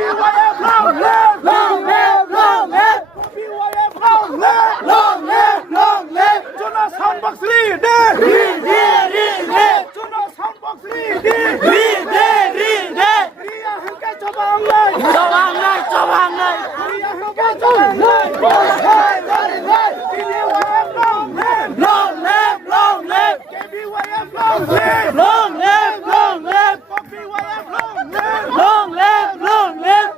BYF, long live, long live, long live. BYF, long live, long live, long live. Chuna Soundbox leader, leader. Chuna Soundbox leader, leader. Ria Hengka Chobang Lai, Chobang Lai. Ria Hengka Chobang Lai, BYF, long live, long live, long live. BYF, long live, long live, long live. BYF, long live, long live, long live.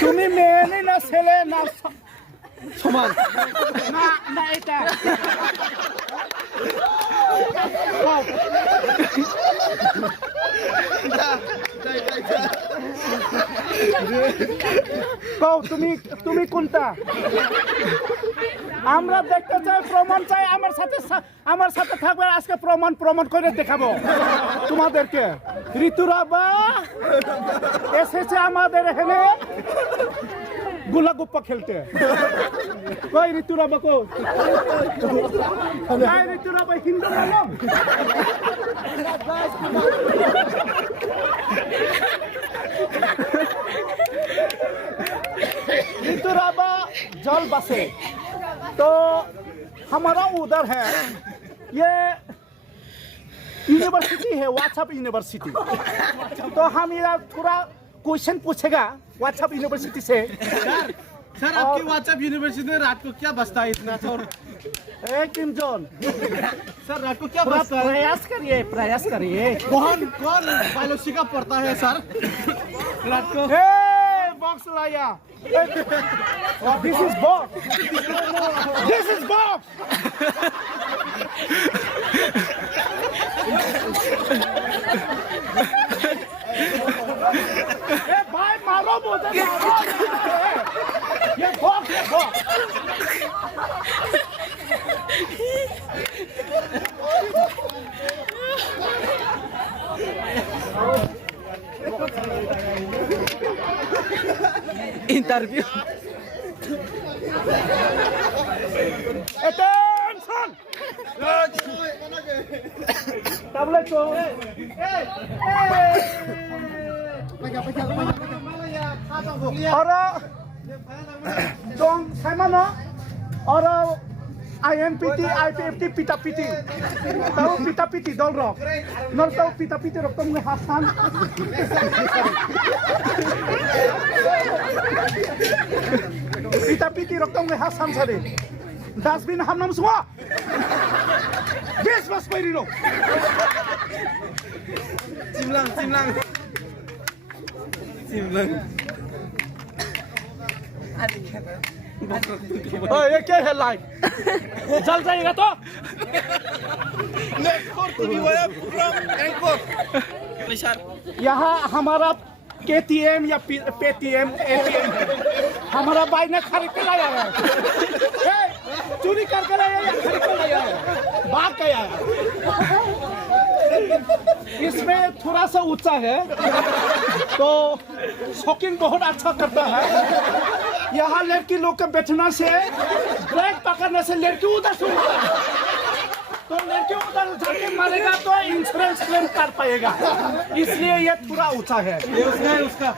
তুমি মেয়ে নেই না ছেলে না সমান না না এটা কও তুমি কোনটা আমরা দেখতে চাই প্রমাণ চাই আমার সাথে থাকবে আজকে প্রমাণ করে দেখাবো তোমাদেরকে ঋতুরা বা এসেছে আমাদের এখানে গুলাগুপ্পা খেলতে কই ঋতুরা বা কো ঋতুরা বা হিন্দু মালুম ऋतुरा बा जल बसे तो हमारा उधर है ये यूनिवर्सिटी है व्हाट्सएप यूनिवर्सिटी तो हम ये थोड़ा क्वेश्चन पूछेगा व्हाट्सएप यूनिवर्सिटी से सर आपकी व्हाट्सएप यूनिवर्सिटी में रात को क्या बसता है इतना और किम जोन सर रात को क्या बसता है प्रयास करिए कौन बायोलॉजी का पढ़ता है सर रात को बॉक्स लाया दिस इज बॉक्स भाई मारो मुझे ये box Interview. Attention! Tablet ko. और dong sama no और IMPT IPFT pita-piti tahu pita-piti dol rock nol tahu pita-piti rock tong Hasan pita-piti rock tong Hasan sari dustbin hamnam semua bis mas perino चिमलांग ये क्या है light जल जाएगा तो यहाँ हमारा KTM या पेटीएम ATM हमारा भाई ने खरीद के लाया है चोरी करके लाया या खरीद के लाया है भाग के आया इसमें थोड़ा सा ऊंचा है तो शॉकिंग बहुत अच्छा करता है यहाँ लड़की लोग के बैठना से ब्रेक पकड़ने से लड़की उधर से तो लड़की उधर जाके मारेगा तो इंश्योरेंस क्लेम कर पाएगा इसलिए ये थोड़ा ऊंचा है उसका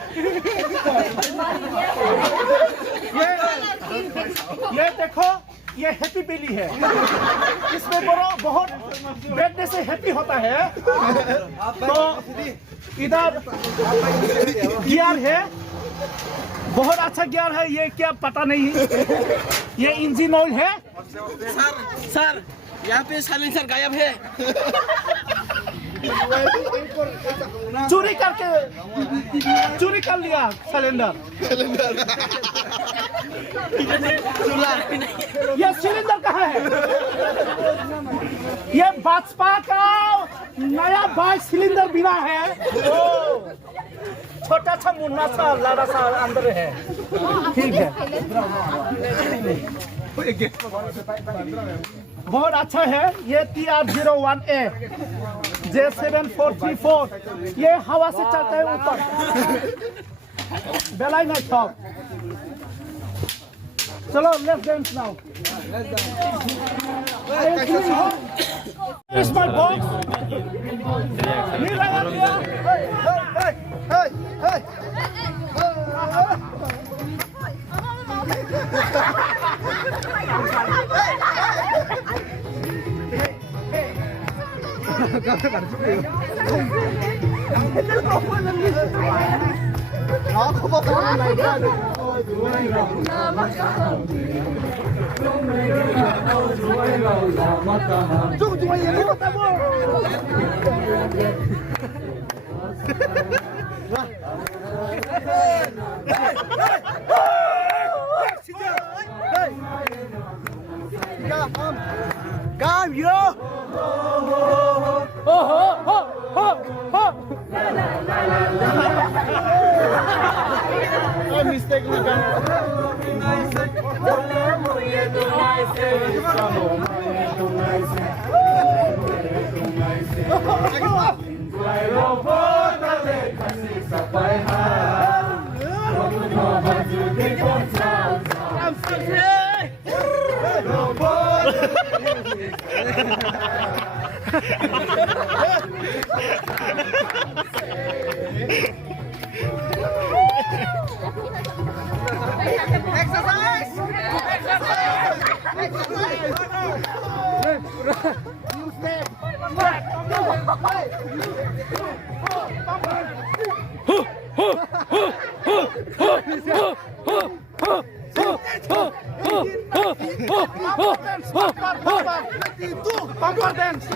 ये देखो ये हैप्पी बेली है इसमें बहुत बैठने से हैप्पी होता है तो इधर गियर है बहुत अच्छा गियर है ये क्या पता नहीं ये इंजन ऑयल है सर यहाँ पे साइलेंसर गायब है चोरी कर लिया सिलेंडर ये सिलेंडर कहाँ है ये भाजपा का नया बाइक सिलेंडर बिना है छोटा सा मुन्ना सा लाड़ा सा अंदर है ठीक है बहुत अच्छा है ये TR01A J7434 ये हवा से चलता है ऊपर बेलाई नहीं छॉप चलो let's dance now Where is my box? Nila dia. Hey. Come, yo! I mistakenly Bumper dance.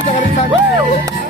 Jangan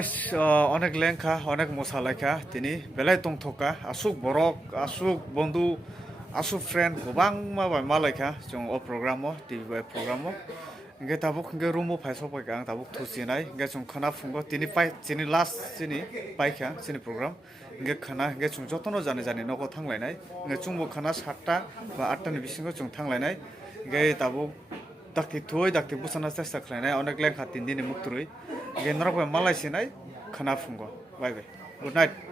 guys, onek lengkha, onek mosalaicha, tini belai tongthoka, asuk borok, asuk bondu, asuk friend, gobang ma bai malaikha, jong o programo, TV programo. Nge tabuk nge rumo paiso bai gang tabuk thusinai, nge jong khana fungo tini pai, tini last sini paikha, sini program. Nge khana nge jong jotono jani jani nogo tanglainai, nge jongbo khana 7টা ba 8টা ni bisingo jong tanglainai. Nge tabuk dakti thoi dakti busana chesta khlainai, onek lengkha 3 dini mukturui. Nge norok bai malai sinai, khana fungo. Bye bye. Good night.